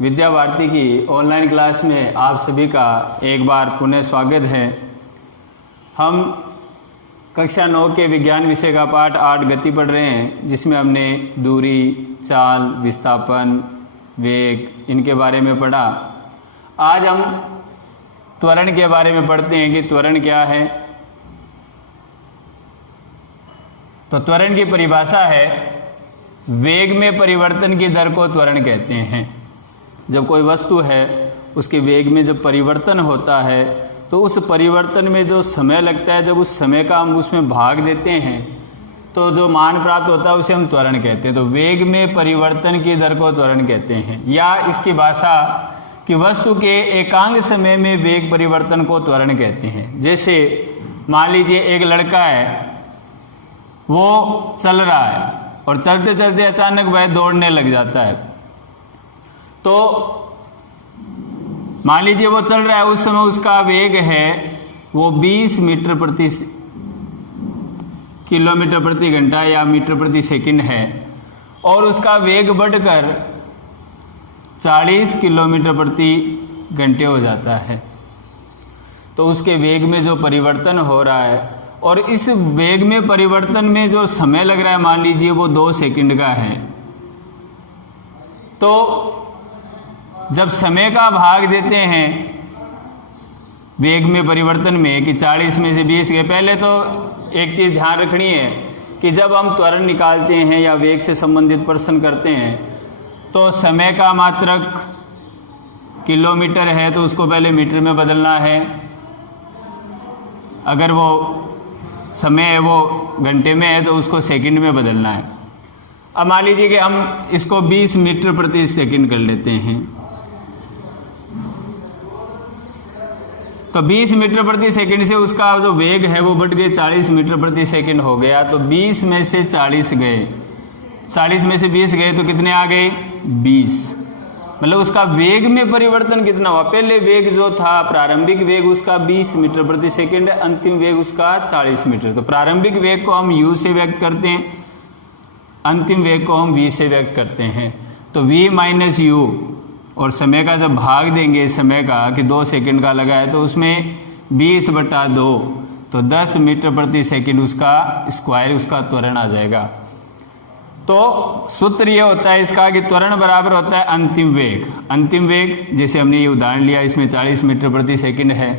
विद्या भारती की online class में आप सभी का एक बार पुनः स्वागत है। हम कक्षा 9 के विज्ञान विषय का पाठ 8 गति पढ़ रहे हैं, जिसमें हमने दूरी, चाल, विस्थापन, वेग इनके बारे में पढ़ा। आज हम त्वरण के बारे में पढ़ते हैं कि त्वरण क्या है। तो त्वरण की परिभाषा है, वेग में परिवर्तन की दर को त्वरण कहते हैं। जब कोई वस्तु है उसके वेग में जब परिवर्तन होता है तो उस परिवर्तन में जो समय लगता है, जब उस समय का हम उसमें भाग देते हैं तो जो मान प्राप्त होता है उसे हम त्वरण कहते हैं। तो वेग में परिवर्तन की दर को त्वरण कहते हैं, या इसकी भाषा कि वस्तु के एकांक समय में वेग परिवर्तन को त्वरण कहते हैं। जैसे मान लीजिए एक लड़का है, वो चल रहा है और चलते चलते अचानक वह दौड़ने लग जाता है। तो मान लीजिए वो चल रहा है, उस समय उसका वेग है वो 20 मीटर प्रति किलोमीटर प्रति घंटा या मीटर प्रति सेकंड है, और उसका वेग बढ़कर 40 किलोमीटर प्रति घंटे हो जाता है। तो उसके वेग में जो परिवर्तन हो रहा है और इस वेग में परिवर्तन में जो समय लग रहा है, मान लीजिए वो 2 सेकंड का है। तो जब समय का भाग देते हैं वेग में परिवर्तन में कि 40 में से 20 गए, पहले तो एक चीज़ ध्यान रखनी है कि जब हम त्वरण निकालते हैं या वेग से संबंधित प्रश्न करते हैं तो समय का मात्रक किलोमीटर है तो उसको पहले मीटर में बदलना है। अगर वो समय है वो घंटे में है तो उसको सेकंड में बदलना है। अब मान लीजिए कि हम इसको 20 मीटर प्रति सेकंड कर लेते हैं, तो 20 मीटर प्रति सेकंड से उसका जो वेग है वो बढ़ गए 40 मीटर प्रति सेकंड हो गया। तो 20 में से 40 गए, 40 में से 20 गए तो कितने आ गए? 20। मतलब उसका वेग में परिवर्तन कितना हुआ? पहले वेग जो था प्रारंभिक वेग उसका 20 मीटर प्रति सेकंड है, अंतिम वेग उसका 40 मीटर। तो प्रारंभिक वेग को हम u से व्यक्त करते हैं, अंतिम वेग को हम v से व्यक्त करते हैं। तो v माइनस u, और समय का जब भाग देंगे समय का कि 2 सेकंड का लगा है तो उसमें 20/2 तो 10 मीटर प्रति सेकंड उसका स्क्वायर, उसका त्वरण आ जाएगा। तो सूत्र ये होता है इसका कि त्वरण बराबर होता है अंतिम वेग। अंतिम वेग जैसे हमने ये उदाहरण लिया, इसमें 40 मीटर प्रति सेकंड है,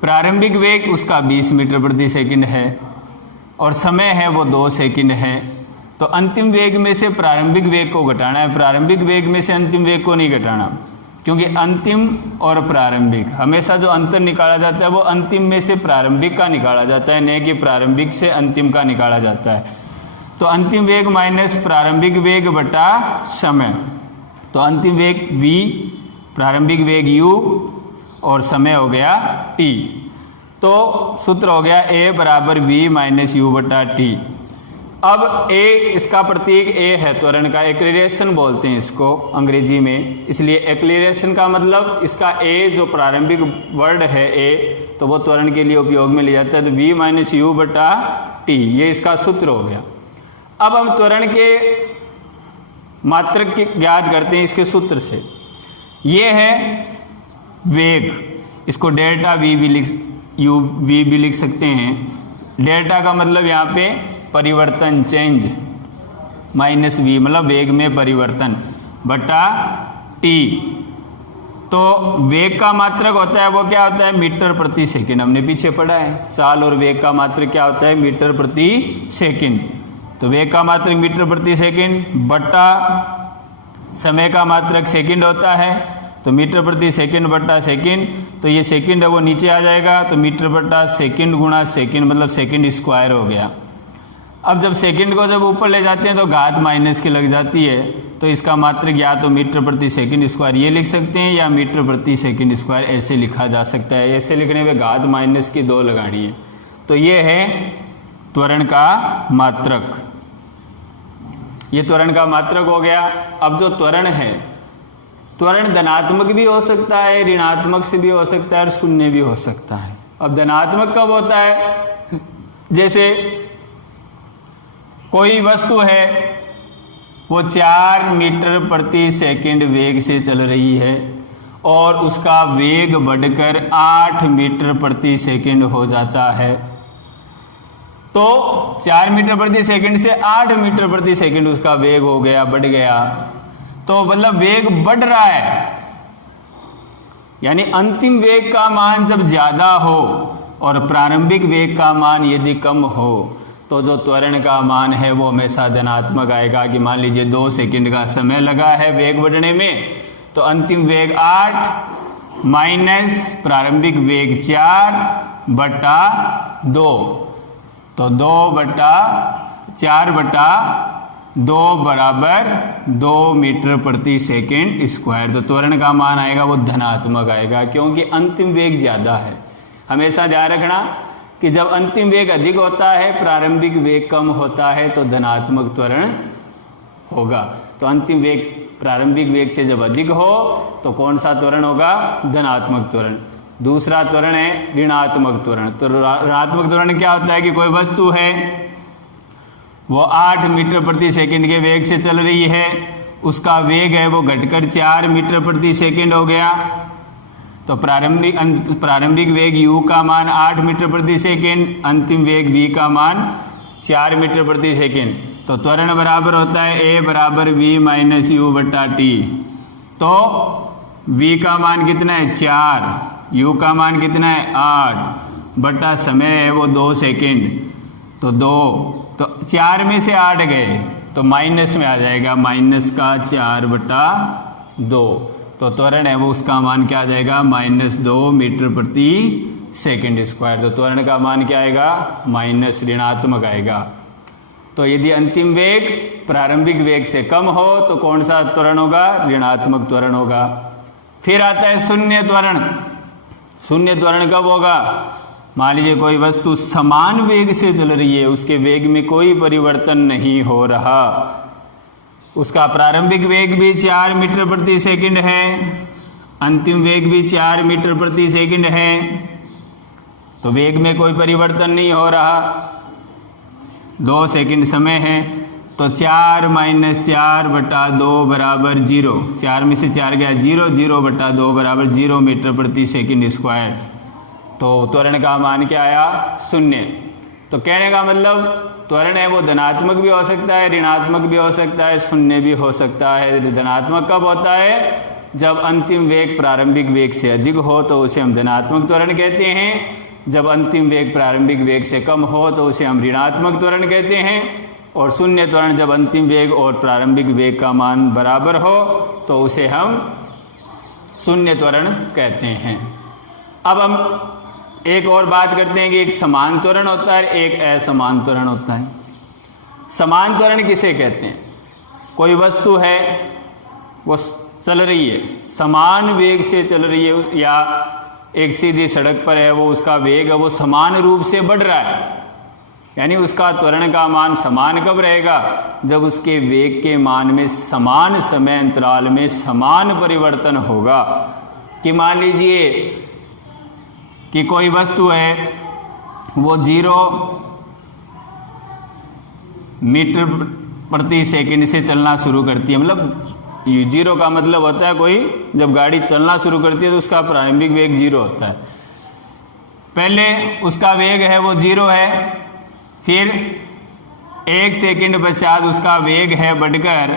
प्रारंभिक वेग उसका 20 मीटर प्रति सेकंड है, और समय है वो 2 सेकंड है। तो अंतिम वेग में से प्रारंभिक वेग को घटाना है, प्रारंभिक वेग में से अंतिम वेग को नहीं घटाना, क्योंकि अंतिम और प्रारंभिक हमेशा जो अंतर निकाला जाता है वो अंतिम में से प्रारंभिक का निकाला जाता है, नहीं कि प्रारंभिक से अंतिम का निकाला जाता है। तो अंतिम वेग माइनस प्रारंभिक वेग बटा समय, तो अंतिम वेग v, प्रारंभिक वेग u और समय हो गया t। तो सूत्र हो गया a बराबर v माइनस u बटा t। अब a, इसका प्रतीक a है त्वरण का, एक्सीलरेशन बोलते हैं इसको अंग्रेजी में, इसलिए एक्सीलरेशन का मतलब इसका a जो प्रारंभिक वर्ड है a, तो वो त्वरण के लिए उपयोग में लिया जाता है। तो v माइनस u बटा t, ये इसका सूत्र हो गया। अब हम त्वरण के मात्रक ज्ञात करते हैं इसके सूत्र से। ये है वेग, इसको डेल्टा v भी लिख सकते हैं। डेल्टा का मतलब यहाँ पे परिवर्तन, चेंज, माइनस v मतलब वेग में परिवर्तन बटा t। तो वेग का मात्रक होता है वो क्या होता है? मीटर प्रति सेकंड, हमने पीछे पढ़ा है। चाल और वेग का मात्रक क्या होता है? मीटर प्रति सेकंड। तो वेग का मात्रक मीटर प्रति सेकंड बटा समय का मात्रक सेकंड होता है, तो मीटर प्रति सेकंड बटा सेकंड। तो ये सेकंड है वो नीचे आ जाएगा, तो मीटर बटा सेकंड गुणा सेकंड मतलब सेकंड स्क्वायर हो गया। अब जब सेकंड को जब ऊपर ले जाते हैं तो घात माइनस की लग जाती है, तो इसका मात्रक या तो मीटर प्रति सेकंड स्क्वायर ये लिख सकते हैं या मीटर प्रति सेकंड स्क्वायर ऐसे लिखा जा सकता है। ऐसे लिखने में घात माइनस की 2 लगानी है। तो ये है त्वरण का मात्रक, ये त्वरण का मात्रक हो गया। अब जो त्वरण है, त्वरण धनात्मक भी हो सकता है, ऋणात्मक से भी हो सकता है और शून्य भी हो सकता है। अब धनात्मक कब होता है? जैसे कोई वस्तु है वो 4 मीटर प्रति सेकंड वेग से चल रही है और उसका वेग बढ़कर 8 मीटर प्रति सेकंड हो जाता है। तो 4 मीटर प्रति सेकंड से 8 मीटर प्रति सेकंड उसका वेग हो गया, बढ़ गया। तो मतलब वेग बढ़ रहा है, यानी अंतिम वेग का मान जब ज्यादा हो और प्रारंभिक वेग का मान यदि कम हो तो जो त्वरण का मान है वो हमेशा धनात्मक आएगा। कि मान लीजिए 2 सेकंड का समय लगा है वेग बढ़ने में, तो अंतिम वेग 8 माइनस प्रारंभिक वेग 4/2, तो 2/4/2 बराबर 2 मीटर प्रति सेकंड स्क्वायर। तो त्वरण का मान आएगा वो धनात्मक आएगा, क्योंकि अंतिम वेग ज्यादा है। हमेशा ध्यान रखना कि जब अंतिम वेग अधिक होता है, प्रारंभिक वेग कम होता है, तो धनात्मक त्वरण होगा। तो अंतिम वेग प्रारंभिक वेग से जब अधिक हो तो कौन सा त्वरण होगा? धनात्मक त्वरण। दूसरा त्वरण है ऋणात्मक त्वरण। तो ऋणात्मक त्वरण क्या होता है कि कोई वस्तु है वो 8 मीटर प्रति सेकंड के वेग से चल रही है, उसका वेग है वो घटकर 4 मीटर प्रति सेकंड हो गया। तो प्रारंभिक वेग u का मान 8 मीटर प्रति सेकंड, अंतिम वेग v का मान 4 मीटर प्रति सेकंड। तो त्वरण बराबर होता है a बराबर v माइनस u बटा t। तो v का मान कितना है? 4, u का मान कितना है? 8 बटा समय है वो 2 सेकंड, तो 2, तो 4 में से 8 गए तो माइनस में आ जाएगा, माइनस का 4/2। तो त्वरण है वो उसका मान क्या आ जाएगा? -2 मीटर प्रति सेकंड स्क्वायर। तो त्वरण का मान क्या आएगा? माइनस ऋणात्मक आएगा। तो यदि अंतिम वेग प्रारंभिक वेग से कम हो तो कौन सा त्वरण होगा? ऋणात्मक त्वरण होगा। फिर आता है शून्य त्वरण। शून्य त्वरण कब होगा? मान लीजिए कोई वस्तु समान वेग से चल रही है, उसके वेग में कोई परिवर्तन नहीं हो रहा, उसका प्रारंभिक वेग भी 4 मीटर प्रति सेकंड है, अंतिम वेग भी 4 मीटर प्रति सेकंड है, तो वेग में कोई परिवर्तन नहीं हो रहा, 2 सेकंड समय है। तो 4 - 4/2 बराबर 0, 4 में से 4 गया 0, 0/2 बराबर 0 मीटर प्रति सेकंड स्क्वायर। तो त्वरण का मान क्या आया? 0। तो कहने का मतलब त्वरण है वो धनात्मक भी हो सकता है, ऋणात्मक भी हो सकता है, शून्य भी हो सकता है। धनात्मक कब होता है? जब अंतिम वेग प्रारंभिक वेग से अधिक हो तो उसे हम धनात्मक त्वरण कहते हैं। जब अंतिम वेग प्रारंभिक वेग से कम हो तो उसे हम ऋणात्मक त्वरण कहते हैं। और शून्य त्वरण जब अंतिम वेग और प्रारंभिक वेग का मान बराबर हो तो उसे हम शून्य त्वरण कहते हैं। अब हम एक और बात करते हैं कि एक समान त्वरण होता है, एक असमान त्वरण होता है। समान त्वरण किसे कहते हैं? कोई वस्तु है वो चल रही है, समान वेग से चल रही है, या एक सीधी सड़क पर है, वो उसका वेग है वो समान रूप से बढ़ रहा है, यानी उसका त्वरण का मान समान कब रहेगा? जब उसके वेग के मान में समान समय अंतराल में समान परिवर्तन होगा। कि मान लीजिए कि कोई वस्तु है वो 0 मीटर प्रति सेकंड से चलना शुरू करती है। मतलब 0 का मतलब होता है कोई जब गाड़ी चलना शुरू करती है तो उसका प्रारंभिक वेग 0 होता है। पहले उसका वेग है वो 0 है, फिर 1 सेकंड पश्चात उसका वेग है बढ़कर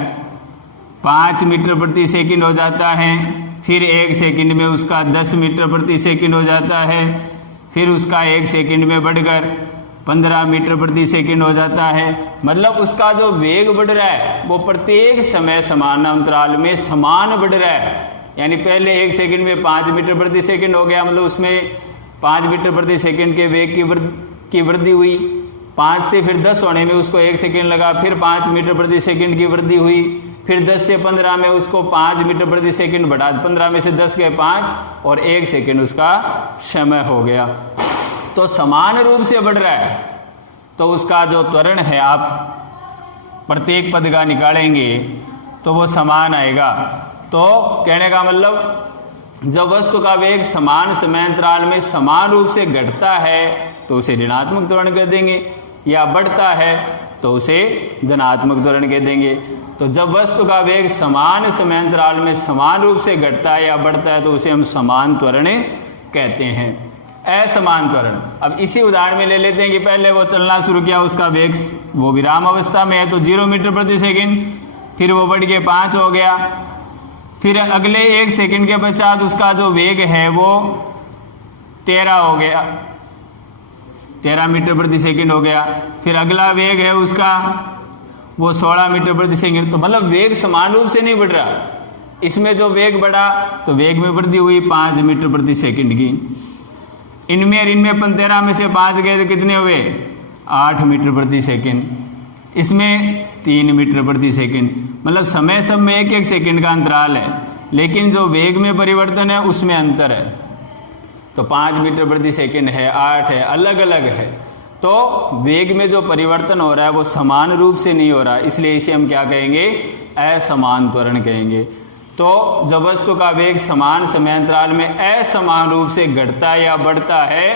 5 मीटर प्रति सेकंड हो जाता है, फिर 1 सेकंड में उसका 10 मीटर प्रति सेकंड हो जाता है, फिर उसका 1 सेकंड में बढ़कर 15 मीटर प्रति सेकंड हो जाता है। मतलब उसका जो वेग बढ़ रहा है वो प्रत्येक समय समान अंतराल में समान बढ़ रहा है। यानी पहले 1 सेकंड में 5 मीटर प्रति सेकंड हो गया, मतलब उसमें 5 मीटर प्रति सेकंड के वेग की वृद्धि हुई। 5 से फिर 10 होने में उसको 1 सेकंड लगा, फिर 5 मीटर प्रति सेकंड की वृद्धि हुई, फिर 10 से 15 में उसको 5 मीटर प्रति सेकंड बढ़ा, 15 में से 10 गए 5 और 1 सेकंड उसका समय हो गया। तो समान रूप से बढ़ रहा है तो उसका जो त्वरण है आप प्रत्येक पद का निकालेंगे तो वो समान आएगा। तो कहने का मतलब जब वस्तु का वेग समान समय अंतराल में समान रूप से घटता है तो उसे ऋणात्मक त्वरण कह देंगे, या बढ़ता है तो उसे धनात्मक त्वरण कह देंगे। तो जब वस्तु का वेग समान समय अंतराल में समान रूप से घटता है या बढ़ता है तो उसे हम समान त्वरण कहते हैं। असमान त्वरण, अब इसी उदाहरण में ले लेते हैं कि पहले वो चलना शुरू किया, उसका वेग वो विराम अवस्था में है तो 0 मीटर प्रति सेकंड, फिर वो बढ़ के 5 हो गया, फिर अगले 1 सेकंड के पश्चात उसका जो वेग है वो 13 हो गया, 13 मीटर प्रति सेकंड हो गया, फिर अगला वेग है उसका वो 16 मीटर प्रति सेकंड। तो मतलब वेग समान रूप से नहीं बढ़ रहा, इसमें जो वेग बढ़ा तो वेग में वृद्धि हुई 5 मीटर प्रति सेकंड की, इनमें 13 में से 5 गए तो कितने हुए 8 मीटर प्रति सेकंड, इसमें 3 मीटर प्रति सेकंड, मतलब समय सब में 1-1 सेकंड का अंतराल है, लेकिन जो वेग में परिवर्तन है उसमें अंतर है। तो 5 मीटर प्रति सेकंड है, 8 है, अलग अलग है। तो वेग में जो परिवर्तन हो रहा है वो समान रूप से नहीं हो रहा, इसलिए इसे हम क्या कहेंगे, असमान त्वरण कहेंगे। तो जब वस्तु का वेग समान समय अंतराल में असमान रूप से घटता या बढ़ता है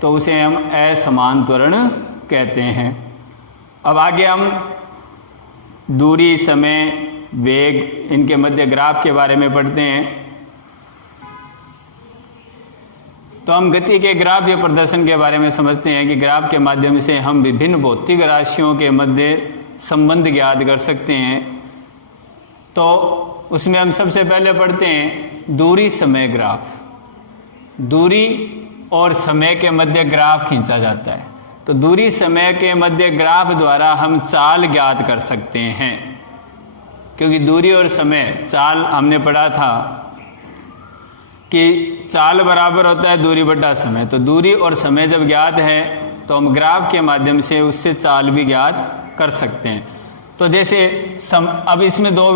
तो उसे हम असमान त्वरण कहते हैं। अब आगे हम दूरी, समय, वेग, इनके मध्य ग्राफ के बारे में पढ़ते हैं। तो हम गति के ग्राफ या प्रदर्शन के बारे में समझते हैं कि ग्राफ के माध्यम से हम विभिन्न भौतिक राशियों के मध्य संबंध ज्ञात कर सकते हैं। तो उसमें हम सबसे पहले पढ़ते हैं दूरी समय ग्राफ। दूरी और समय के मध्य ग्राफ खींचा जाता है, तो दूरी समय के मध्य ग्राफ द्वारा हम चाल ज्ञात कर सकते हैं, क्योंकि दूरी और समय, चाल हमने पढ़ा था कि चाल बराबर होता है दूरी बटा समय। तो दूरी और समय जब ज्ञात है तो हम ग्राफ के माध्यम से उससे चाल भी ज्ञात कर सकते हैं। तो जैसे अब इसमें 2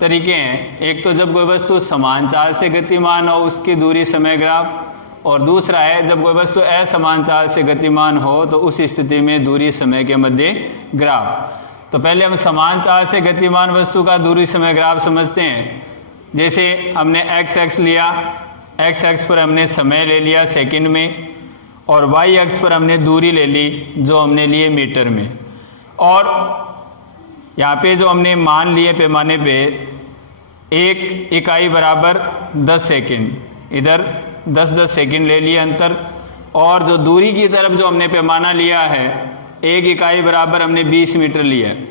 तरीके हैं, एक तो जब कोई वस्तु समान चाल से गतिमान हो उसकी दूरी समय ग्राफ, और दूसरा है जब कोई वस्तु असमान चाल से गतिमान हो तो उस स्थिति में दूरी समय के मध्य ग्राफ। तो पहले हम समान चाल से गतिमान वस्तु का दूरी समय ग्राफ समझते हैं। जैसे हमने एक्स एक्स लिया, एक्स एक्स पर हमने समय ले लिया सेकंड में, और वाई एक्स पर हमने दूरी ले ली जो हमने लिए मीटर में, और यहाँ पे जो हमने मान लिए पैमाने पे 1 इकाई बराबर 10 सेकंड, इधर 10-10 सेकंड ले लिए अंतर, और जो दूरी की तरफ जो हमने पैमाना लिया है 1 इकाई बराबर हमने 20 मीटर लिया है।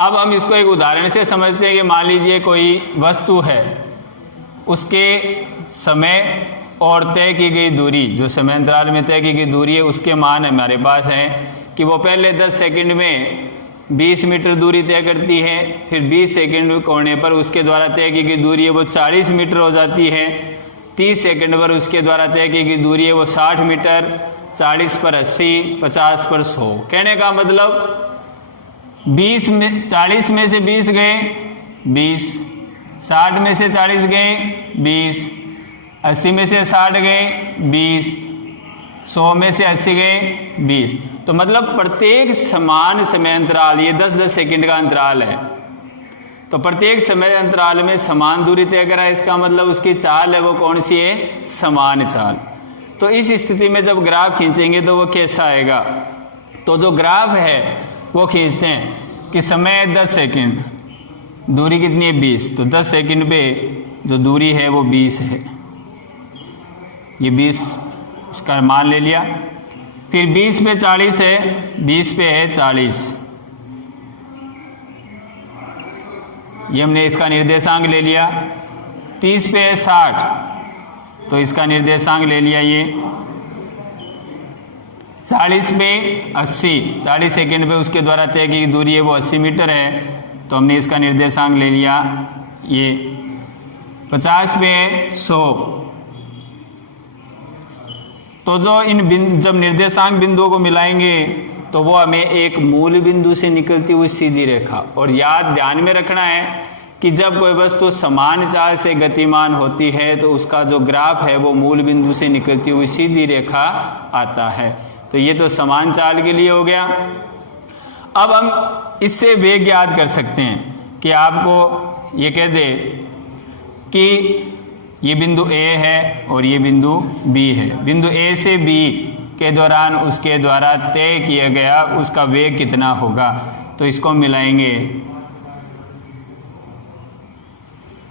अब हम इसको एक उदाहरण से समझते हैं कि मान लीजिए कोई वस्तु है, उसके समय और तय की गई दूरी, जो समय अंतराल में तय की गई दूरी है उसके मान हमारे पास हैं कि वो पहले 10 सेकंड में 20 मीटर दूरी तय करती है, फिर 20 सेकंड होने पर उसके द्वारा तय की गई दूरी है वो 40 मीटर हो जाती है, 30 सेकंड पर उसके द्वारा तय की गई दूरी है वो 60 मीटर, 40 पर 80, 50 पर 100। कहने का मतलब 40 में से 20 गए 20, 60 में से 40 गए 20, 80 में से 60 गए 20, 100 में से 80 गए 20। तो मतलब प्रत्येक समान समय अंतराल, ये 10-10 सेकंड का अंतराल है, तो प्रत्येक समय अंतराल में समान दूरी तय करा, इसका मतलब उसकी चाल है वो कौन सी है, समान चाल। तो इस स्थिति में जब ग्राफ खींचेंगे तो वो कैसा आएगा, तो जो ग्राफ है वो खींचते हैं कि समय 10 सेकंड, दूरी कितनी है 20, तो 10 सेकंड पे जो दूरी है वो 20 है, ये 20 उसका मान ले लिया, फिर 20 पे 40 है, 20 पे है 40, ये हमने इसका निर्देशांक ले लिया, 30 पे है 60 तो इसका निर्देशांक ले लिया, ये 40 पे 80, 40 सेकंड पे उसके द्वारा तय की दूरी है वो 80 मीटर है, तो हमने इसका निर्देशांक ले लिया, ये 50 पे 100। तो जो जब निर्देशांक बिंदुओं को मिलाएंगे तो वो हमें एक मूल बिंदु से निकलती हुई सीधी रेखा, और ध्यान में रखना है कि जब कोई वस्तु समान चाल से गतिमान होती है तो उसका जो ग्राफ है वो मूल बिंदु से निकलती हुई सीधी रेखा आता है। तो ये तो समान चाल के लिए हो गया। अब हम इससे वेग याद कर सकते हैं कि आपको ये कह दे कि ये बिंदु A है और ये बिंदु B है, बिंदु A से B के दौरान उसके द्वारा तय किया गया उसका वेग कितना होगा, तो इसको मिलाएंगे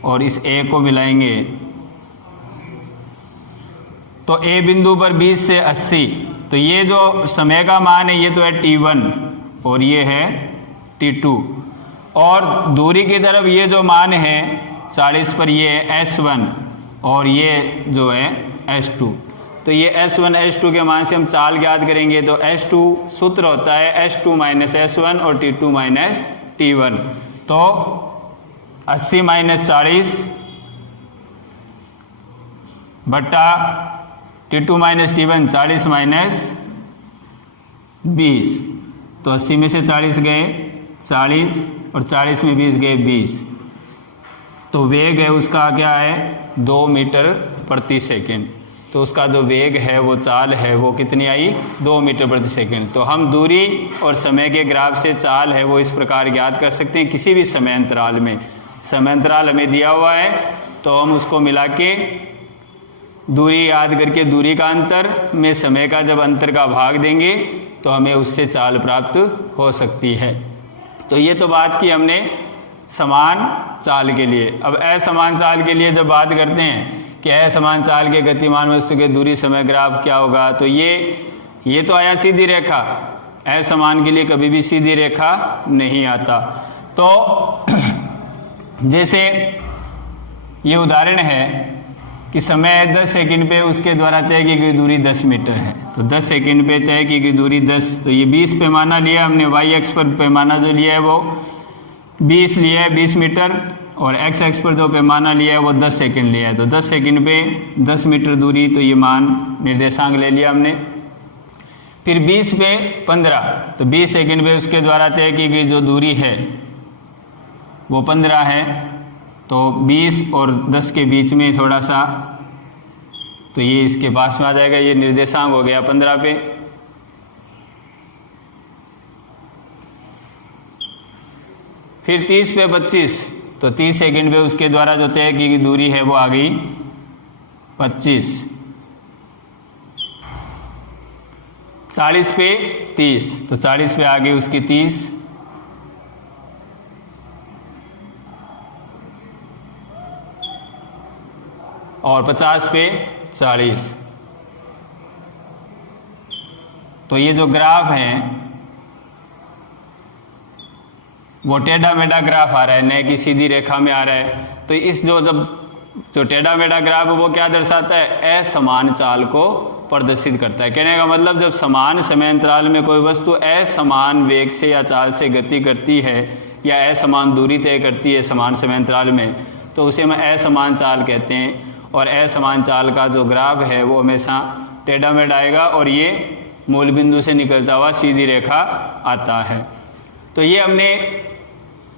और इस ए को मिलाएंगे तो ए बिंदु पर 20 से 80, तो ये जो समय का मान है ये तो है t1 और ये है t2, और दूरी की तरफ ये जो मान है 40 पर ये है s1 और ये जो है s2। तो ये s1 s2 के मान से हम चाल ज्ञात करेंगे, तो s2 सूत्र होता है s2 माइनस s1 और t2 माइनस t1। तो 80 माइनस 40 बट्टा t2 माइनस t1 40 माइनस 20, तो 80 में से 40 गए 40 और 40 में 20 गए 20, तो वेग है उसका क्या है 2 मीटर प्रति सेकंड। तो उसका जो वेग है वो चाल है वो कितनी आई 2 मीटर प्रति सेकंड। तो हम दूरी और समय के ग्राफ से चाल है वो इस प्रकार ज्ञात कर सकते हैं। किसी भी समय अंतराल में, समय अंतराल हमें दिया हुआ है तो हम उसको मिला के दूरी याद करके दूरी का अंतर में समय का जब अंतर का भाग देंगे तो हमें उससे चाल प्राप्त हो सकती है। तो ये तो बात की हमने समान चाल के लिए। अब असमान चाल के लिए जब बात करते हैं कि असमान चाल के गतिमान वस्तु के दूरी समय ग्राफ क्या होगा, तो ये तो आया सीधी रेखा, असमान के लिए कभी भी सीधी रेखा नहीं आता। तो जैसे ये उदाहरण है कि समय 10 सेकंड पे उसके द्वारा तय की गई दूरी 10 मीटर है, तो 10 सेकंड पे तय की गई दूरी 10, तो ये 20 पैमाना लिया हमने, वाई एक्स पर पैमाना जो लिया है वो 20 लिया है 20 मीटर, और एक्स एक्स पर जो पैमाना लिया है वो 10 सेकंड लिया है, तो 10 सेकंड पे 10 मीटर दूरी, तो ये मान निर्देशांक ले लिया हमने। फिर 20 पे 15, तो 20 सेकंड पे उसके द्वारा तय की गई जो दूरी है वो 15 है, तो 20 और 10 के बीच में थोड़ा सा, तो ये इसके पास में आ जाएगा, ये निर्देशांक हो गया 15 पे। फिर 30 पे 25, तो 30 सेकंड पे उसके द्वारा जो तय की गई दूरी है वो आ गई 25। 40 पे 30, तो 40 पे आ गई उसकी 30। और 50 पे 40। तो ये जो ग्राफ है वो टेढ़ा मेढ़ा ग्राफ आ रहा है, न कि सीधी रेखा में आ रहा है। तो इस जो टेढ़ा मेढ़ा ग्राफ है वो क्या दर्शाता है, असमान चाल को प्रदर्शित करता है। कहने का मतलब जब समान समय अंतराल में कोई वस्तु असमान वेग से या चाल से गति करती है या असमान दूरी तय करती है समान समय अंतराल में, तो उसे हम असमान चाल कहते हैं। और असमान चाल का जो ग्राफ है वो हमेशा टेढ़ा मेढ़ा आएगा और ये मूल बिंदु से निकलता हुआ सीधी रेखा आता है। तो ये हमने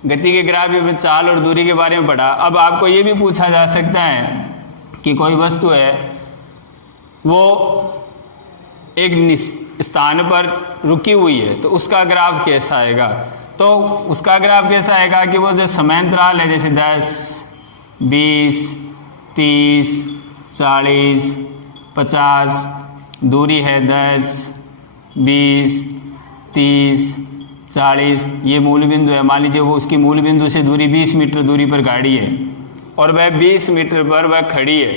गति के ग्राफ में चाल और दूरी के बारे में पढ़ा। अब आपको ये भी पूछा जा सकता है कि कोई वस्तु है वो एक स्थान पर रुकी हुई है, तो उसका ग्राफ कैसा आएगा। तो उसका ग्राफ कैसा आएगा कि वो जो समय अंतराल है जैसे 10, 20, 30, 40, 50, दूरी है 10, 20, 30, 40, ये मूल बिंदु है। मान लीजिए वो उसकी मूल बिंदु से दूरी 20 मीटर दूरी पर गाड़ी है और वह 20 मीटर पर वह खड़ी है।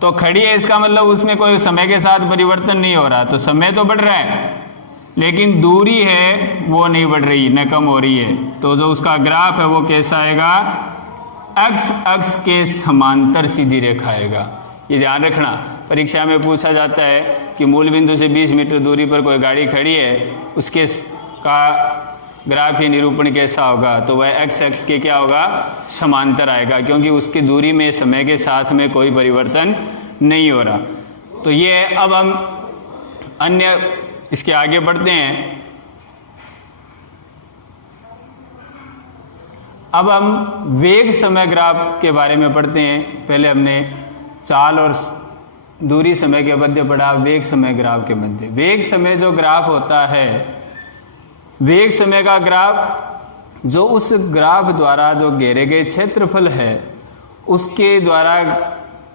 तो खड़ी है इसका मतलब उसमें कोई समय के साथ परिवर्तन नहीं हो रहा, तो समय तो बढ़ रहा है लेकिन दूरी है वो नहीं बढ़ रही, न कम हो रही है। तो जो उसका ग्राफ है वो कैसा आएगा, एक्स अक्ष के समांतर सीधी रेखा आएगा। ये ध्यान रखना, परीक्षा में पूछा जाता है कि मूल बिंदु से 20 मीटर दूरी पर कोई गाड़ी खड़ी है, उसके का ग्राफ या निरूपण कैसा होगा, तो वह एक्स एक्स के क्या होगा, समांतर आएगा, क्योंकि उसकी दूरी में समय के साथ में कोई परिवर्तन नहीं हो रहा। तो ये अब हम अन्य इसके आगे बढ़ते हैं। अब हम वेग समय ग्राफ के बारे में पढ़ते हैं। पहले हमने चाल और दूरी समय के मध्य पढ़ा, वेग समय ग्राफ के मध्य। वेग समय जो ग्राफ होता है, वेग समय का ग्राफ जो उस ग्राफ द्वारा जो घेरे गए क्षेत्रफल है उसके द्वारा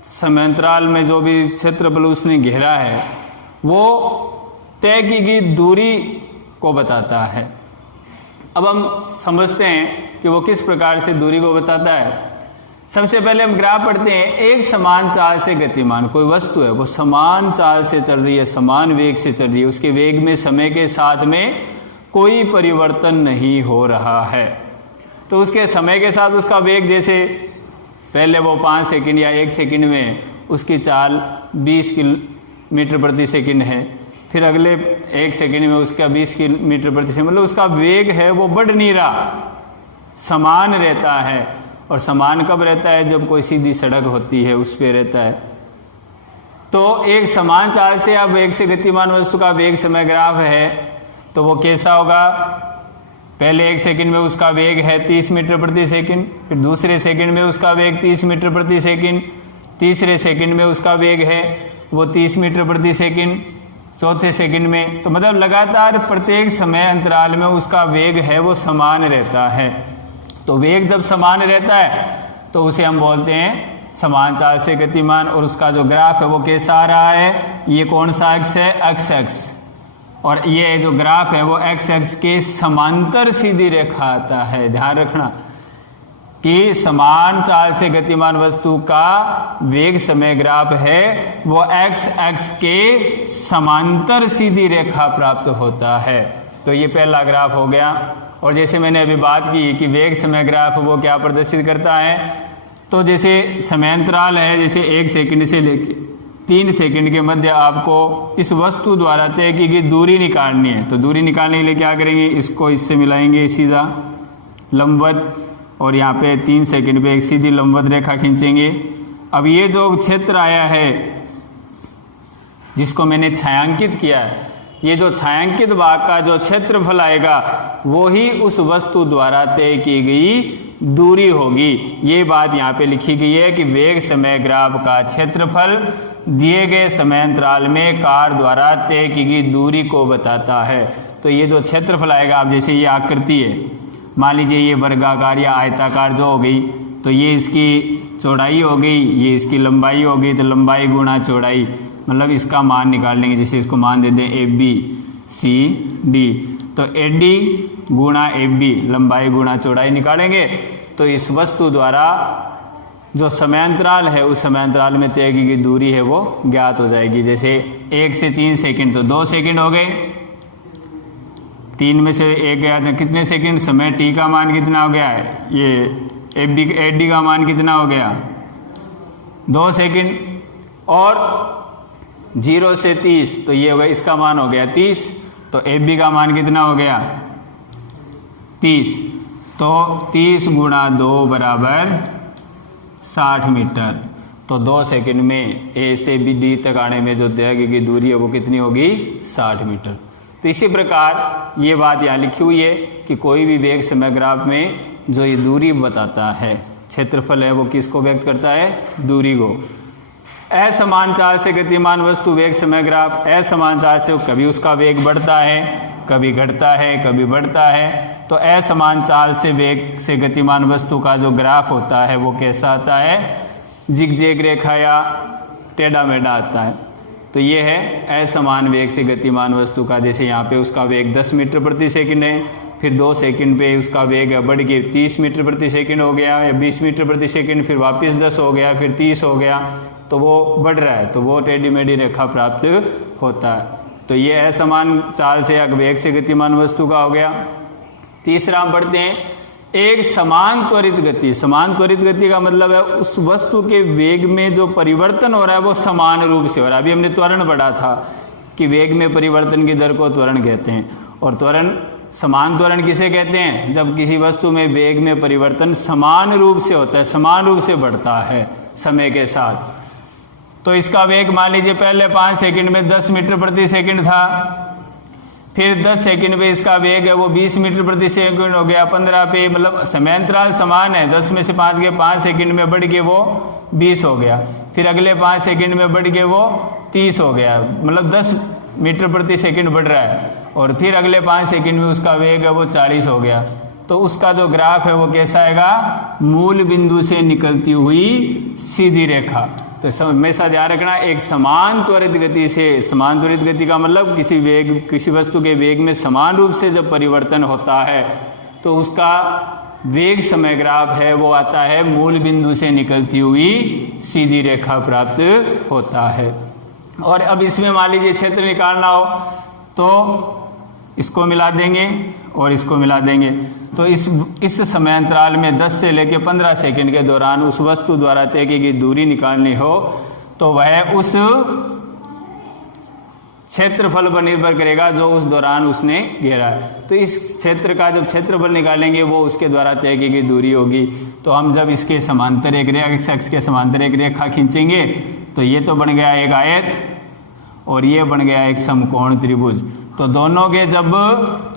समांतराल में जो भी क्षेत्रफल उसने घेरा है वो तय की गई दूरी को बताता है। अब हम समझते हैं कि वो किस प्रकार से दूरी को बताता है। सबसे पहले हम ग्राफ पढ़ते हैं। एक समान चाल से गतिमान कोई वस्तु है, वो समान चाल से चल रही है, समान वेग से चल रही है, उसके वेग में समय के साथ में कोई परिवर्तन नहीं हो रहा है। तो उसके समय के साथ उसका वेग, जैसे पहले वो 5 सेकंड या 1 सेकंड में उसकी चाल 20 किलोमीटर प्रति सेकंड है, फिर अगले 1 सेकंड में उसका 20 किलोमीटर प्रति सेकंड, मतलब उसका वेग है वो बढ़ नहीं रहा, समान रहता है। और समान कब रहता है? जब कोई सीधी सड़क होती है उस पे रहता है। तो एक समान चाल से या वेग से गतिमान वस्तु का वेग समय ग्राफ है, तो वो कैसा होगा? पहले 1 सेकंड में उसका वेग है 30 मीटर प्रति सेकंड, फिर दूसरे सेकंड में उसका वेग 30 मीटर प्रति सेकंड, तीसरे सेकंड में उसका वेग है वो 30 मीटर प्रति सेकंड, चौथे सेकंड में, तो मतलब लगातार प्रत्येक समय अंतराल में उसका वेग है वो समान रहता है। तो वेग जब समान रहता है तो उसे हम बोलते हैं समान चाल से गतिमान। और उसका जो ग्राफ है वो कैसा आ रहा है? ये कौन सा अक्ष है? एक्स अक्ष। और ये जो ग्राफ है वो एक्स अक्ष के समांतर सीधी रेखा आता है। ध्यान रखना कि समान चाल से गतिमान वस्तु का वेग समय ग्राफ है वो एक्स अक्ष के समांतर सीधी रेखा प्राप्त होता है। तो ये पहला ग्राफ हो गया। और जैसे मैंने अभी बात की कि वेग समय ग्राफ वो क्या प्रदर्शित करता है, तो जैसे समयांतराल है, जैसे 1 सेकंड से लेके 3 सेकंड के मध्य आपको इस वस्तु द्वारा तय की गई दूरी निकालनी है। तो दूरी निकालने के लिए क्या करेंगे? इसको इससे मिलाएंगे सीधा लंबवत, और यहाँ पे 3 सेकंड पे एक सीधी लंबवत रेखा खींचेंगे। अब ये जो क्षेत्र आया है जिसको मैंने छायांकित किया है, ये जो छायांकित भाग का जो क्षेत्रफल आएगा वो ही उस वस्तु द्वारा तय की गई दूरी होगी। ये बात यहाँ पे लिखी गई है कि वेग समय ग्राफ का क्षेत्रफल दिए गए समयांतराल में कार द्वारा तय की गई दूरी को बताता है। तो ये जो क्षेत्रफल आएगा, अब जैसे ये आकृति है, मान लीजिए ये वर्गाकार या आयताकार जो हो गई, तो ये इसकी चौड़ाई हो गई, ये इसकी लंबाई हो गई, तो लंबाई गुणा चौड़ाई, मतलब इसका मान निकाल लेंगे। जैसे इसको मान दे दें ABCD, तो AD गुणा AB, लंबाई गुणा चौड़ाई निकालेंगे, तो इस वस्तु द्वारा जो समयांतराल है उस समयांतराल में तय की गई दूरी है वो ज्ञात हो जाएगी। जैसे 1 से 3 सेकंड, तो 2 सेकंड हो गए, 3 में से 1 गया था, कितने सेकंड? समय T का मान कितना हो गया है? ये AD का मान कितना हो गया? 2 सेकंड। और 0 से 30, तो ये हो गया, इसका मान हो गया 30, तो AB का मान कितना हो गया? 30, तो 30 गुणा 2 बराबर 60 मीटर। तो 2 सेकंड में A से D तक आने में जो तय की दूरी है वो कितनी होगी? 60 मीटर। तो इसी प्रकार ये बात यहाँ लिखी हुई है कि कोई भी वेग समय ग्राफ में जो ये दूरी बताता है, क्षेत्रफल है, वो किसको व्यक्त करता है? दूरी को। असमान चाल से गतिमान वस्तु वेग समय ग्राफ, असमान चाल से कभी उसका वेग बढ़ता है, कभी घटता है, कभी बढ़ता है। तो असमान चाल से वेग से गतिमान वस्तु का जो ग्राफ होता है वो कैसा आता है? जिगजैग रेखा या टेढ़ा मेढ़ा आता है। तो ये है असमान वेग से गतिमान वस्तु का। जैसे यहाँ पे उसका वेग 10 मीटर प्रति सेकंड है, फिर 2 सेकंड पे उसका वेग बढ़ के 30 मीटर प्रति सेकंड हो गया या 20 मीटर प्रति सेकंड, फिर वापस 10 हो गया, फिर 30 हो गया, तो वो बढ़ रहा है, तो वो टेढ़ी मेढ़ी रेखा प्राप्त होता है। तो ये असमान चाल से या वेग से गतिमान वस्तु का हो गया। तीसरा हम पढ़ते हैं एक समान त्वरित गति। समान त्वरित गति का मतलब है उस वस्तु के वेग में जो परिवर्तन हो रहा है वो समान रूप से हो रहा है। अभी हमने त्वरण पढ़ा था कि वेग में परिवर्तन की दर को त्वरण कहते हैं। और त्वरण, समान त्वरण किसे कहते हैं? जब किसी वस्तु में वेग में परिवर्तन समान रूप से होता है, समान रूप से बढ़ता है समय के साथ। तो इसका वेग मान लीजिए पहले 5 सेकंड में 10 मीटर प्रति सेकंड था, फिर 10 सेकंड पे इसका वेग है वो 20 मीटर प्रति सेकंड हो गया, 15 पे, मतलब समयांतराल समान है, 10 में से 5 गए, 5 सेकंड में बढ़ के वो 20 हो गया, फिर अगले 5 सेकंड में बढ़ के वो 30 हो गया, मतलब 10 मीटर प्रति सेकंड बढ़ रहा है। और फिर अगले 5 सेकंड में उसका वेग है वो 40 हो गया। तो उसका जो ग्राफ है वो कैसा आएगा? मूल बिंदु से निकलती हुई सीधी रेखा। तो हमेशा ध्यान रखना, एक समान त्वरित गति से, समान त्वरित गति का मतलब किसी वस्तु के वेग में समान रूप से जब परिवर्तन होता है तो उसका वेग समय ग्राफ है वो आता है मूल बिंदु से निकलती हुई सीधी रेखा प्राप्त होता है। और अब इसमें मान लीजिए क्षेत्र निकालना हो तो इसको मिला देंगे और इसको मिला देंगे। तो इस समय अंतराल में 10 से लेकर 15 सेकंड के दौरान उस वस्तु द्वारा तय की गई दूरी निकालनी हो तो वह उस क्षेत्रफल पर निर्भर करेगा जो उस दौरान उसने घेरा है। तो इस क्षेत्र का जब क्षेत्रफल निकालेंगे वो उसके द्वारा तय की गई दूरी होगी। तो हम जब इसके समांतर एक रेखा, एक्स के समांतर एक रेखा खींचेंगे तो ये तो बन गया एक आयत और ये बन गया एक समकोण त्रिभुज। तो दोनों के जब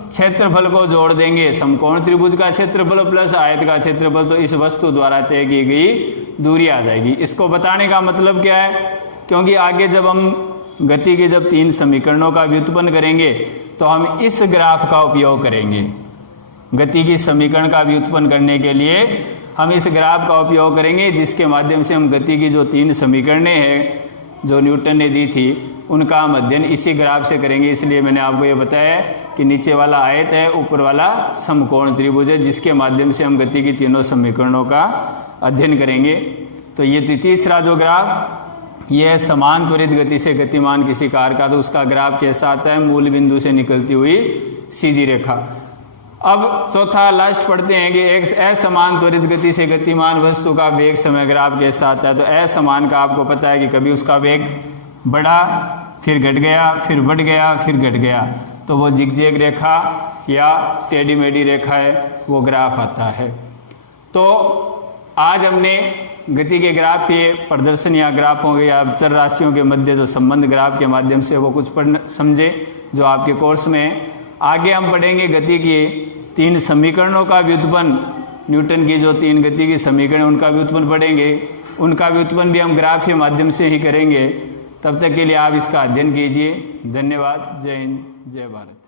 क्षेत्रफल को जोड़ देंगे, समकोण त्रिभुज का क्षेत्रफल प्लस आयत का क्षेत्रफल, तो इस वस्तु द्वारा तय की गई दूरी आ जाएगी। इसको बताने का मतलब क्या है, क्योंकि आगे जब हम गति के जब 3 समीकरणों का व्युत्पन्न करेंगे तो हम इस ग्राफ का उपयोग करेंगे। गति की समीकरण का व्युत्पन्न करने के लिए हम इस ग्राफ का उपयोग करेंगे, जिसके माध्यम से हम गति की जो 3 समीकरणें हैं जो न्यूटन ने दी थी उनका हम अध्ययन इसी ग्राफ से करेंगे। इसलिए मैंने आपको ये बताया कि नीचे वाला आयत है, ऊपर वाला समकोण त्रिभुज है, जिसके माध्यम से हम गति की तीनों समीकरणों का अध्ययन करेंगे। तो ये तीसरा जो ग्राफ यह है समान त्वरित गति से गतिमान किसी कार का, तो उसका ग्राफ कैसा आता है, मूल बिंदु से निकलती हुई सीधी रेखा। अब चौथा लास्ट पढ़ते हैं कि एक असमान त्वरित गति से गतिमान वस्तु का वेग समय ग्राफ कैसा आता है। तो असमान का आपको पता है कि कभी उसका वेग बढ़ा, फिर घट गया, फिर बढ़ गया, फिर घट गया, तो वो जिगजैग रेखा या टेढ़ी मेढ़ी रेखा है, वो ग्राफ आता है। तो आज हमने गति के ग्राफ के प्रदर्शन या ग्राफों के या चर राशियों के मध्य जो संबंध ग्राफ के माध्यम से वो कुछ पढ़ समझे जो आपके कोर्स में। आगे हम पढ़ेंगे गति के 3 समीकरणों का व्युत्पन्न, न्यूटन की जो 3 गति की समीकरण उनका व्युत्पन्न पढ़ेंगे। उनका व्युत्पन्न भी हम ग्राफ के माध्यम से ही करेंगे। तब तक के लिए आप इसका अध्ययन कीजिए। धन्यवाद। जय हिंद, जय भारत।